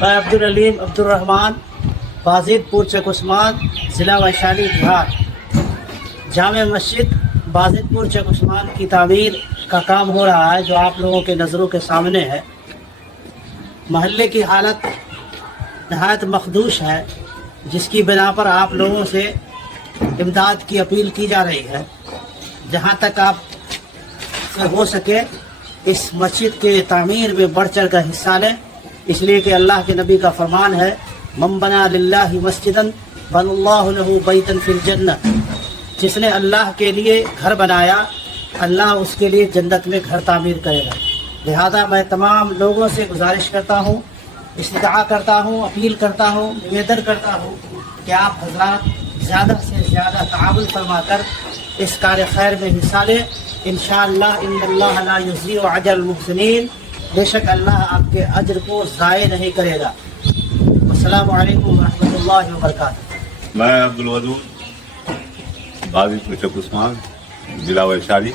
میں عبدالعلیم عبدالرحمان بازدپور چک عثمان ضلع ویشالی بہار۔ جامع مسجد بازدپور چک عثمان کی تعمیر کا کام ہو رہا ہے جو آپ لوگوں کے نظروں کے سامنے ہے۔ محلے کی حالت نہایت مخدوش ہے، جس کی بنا پر آپ لوگوں سے امداد کی اپیل کی جا رہی ہے۔ جہاں تک آپ سے ہو سکے اس مسجد کے تعمیر میں بڑھ چڑھ کر حصہ لیں، اس لیے کہ اللہ کے نبی کا فرمان ہے من بنا للہ مسجدا بن اللہ لہ بیتا فی الجنہ، جس نے اللہ کے لیے گھر بنایا اللہ اس کے لیے جنت میں گھر تعمیر کرے گا۔ لہذا میں تمام لوگوں سے گزارش کرتا ہوں، استدعا کرتا ہوں، اپیل کرتا ہوں، نویدن کرتا ہوں کہ آپ حضرات زیادہ سے زیادہ تعاون فرما کر اس کار خیر میں حصہ لیں۔ انشاءاللہ ان اللہ لا یضیع اجر المحسنین، بے شک اللہ آپ کے اجر کو ضائع نہیں کرے گا۔ السلام علیکم ورحمۃ اللہ وبرکاتہ۔ میں عبدالودود بازدپور چک عثمان ضلع ویشالی۔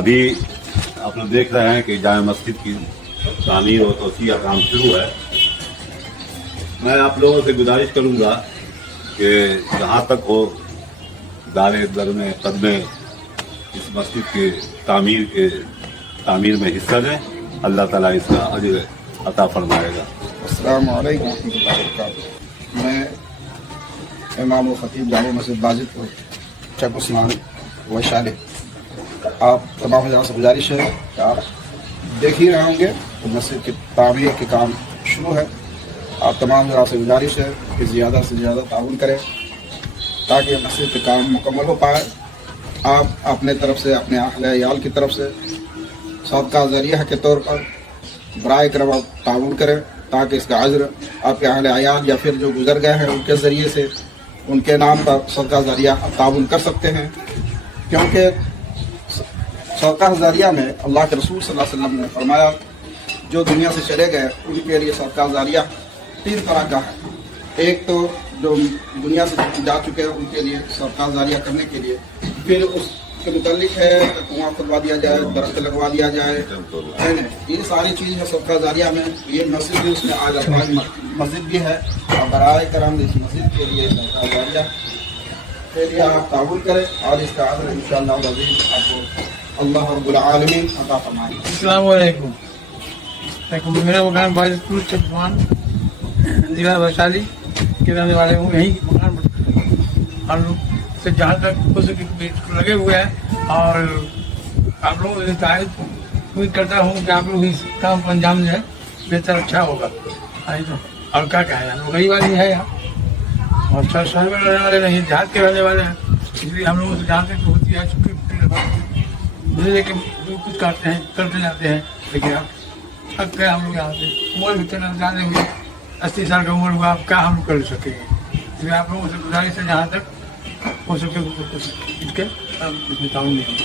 ابھی آپ لوگ دیکھ رہے ہیں کہ جامع مسجد کی تعمیر و توسیع کا کام شروع ہے۔ میں آپ لوگوں سے گزارش کروں گا کہ جہاں تک ہو دارے درمے قدمے اس مسجد کے تعمیر میں حصہ لیں، اللہ تعالیٰ اس کا اجر عطا فرمائے گا۔ السلام علیکم ورحمۃ اللہ وبرکاتہ۔ میں امام و خطیب جامع مسجد بازدپور چک عثمان ویشالی۔ آپ تمام حضرات سے گزارش ہے کہ آپ دیکھ ہی رہے ہوں گے کہ مسجد کی تعمیر کے کام شروع ہے۔ آپ تمام حضرات سے گزارش ہے کہ زیادہ سے زیادہ تعاون کریں تاکہ مسجد کا کام مکمل ہو پائے۔ آپ اپنے طرف سے، اپنے اہل عیال کی طرف سے صدقہ ذریعہ کے طور پر برائے کرم آپ تعاون کریں تاکہ اس کا اجر آپ کے اہل عیال یا پھر جو گزر گئے ہیں ان کے ذریعے سے ان کے نام پر صدقہ ذریعہ آپ تعاون کر سکتے ہیں، کیونکہ صدقہ ذریعہ میں اللہ کے رسول صلی اللہ علیہ وسلم نے فرمایا جو دنیا سے چلے گئے ان کے لیے صدقہ ذریعہ 3 طرح کا ہے۔ ایک تو جو دنیا سے جا چکے ہیں ان کے لیے صدقہ ذریعہ کرنے کے لیے، پھر اس کے متعلق ہے کنواں کھدوا دیا جائے، درخت لگوا دیا جائے، یہ ساری چیز ہے صدقہ ذریعہ میں۔ یہ مسجد بھی اس میں آ جاتا ہے، مسجد بھی ہے، اور برائے کرم اس مسجد کے لیے صدقہ ذریعہ کے لیے آپ تعاون کریں اور اس کا اجر انشاءاللہ العزیز آپ کو اللہ رب العالمین عطا فرمائے۔ السلام علیکم۔ میرا مکان بازدپور چک عثمان ضلع ویشالی کے رہنے والے ہوں، یہیں مکان ہم لوگ سے جہاں تک ہو سکے لگے ہوئے ہیں، اور آپ لوگوں سے امید کرتا ہوں کہ آپ لوگ اس کام کو انجام دیں، بہتر اچھا ہوگا۔ اور کیا کہیں، ہم لوگ غریب آدمی ہے یہاں اور شہر میں رہنے والے نہیں، دیہات کے رہنے والے ہیں، اس لیے ہم لوگوں سے جہاں تک ہوتی ہے لیکن جو کچھ کرتے ہیں کرتے جاتے ہیں، لیکن اب تک گئے ہم لوگ یہاں سے عمر بھی اتنا جانے ہوئے 80 سال کا عمر ہوا، اب کیا ہم کر سکیں گے؟ اس لیے آپ لوگوں سے گزارش ہے جہاں تک ہو سکے اس کے اس میں تعاون نہیں۔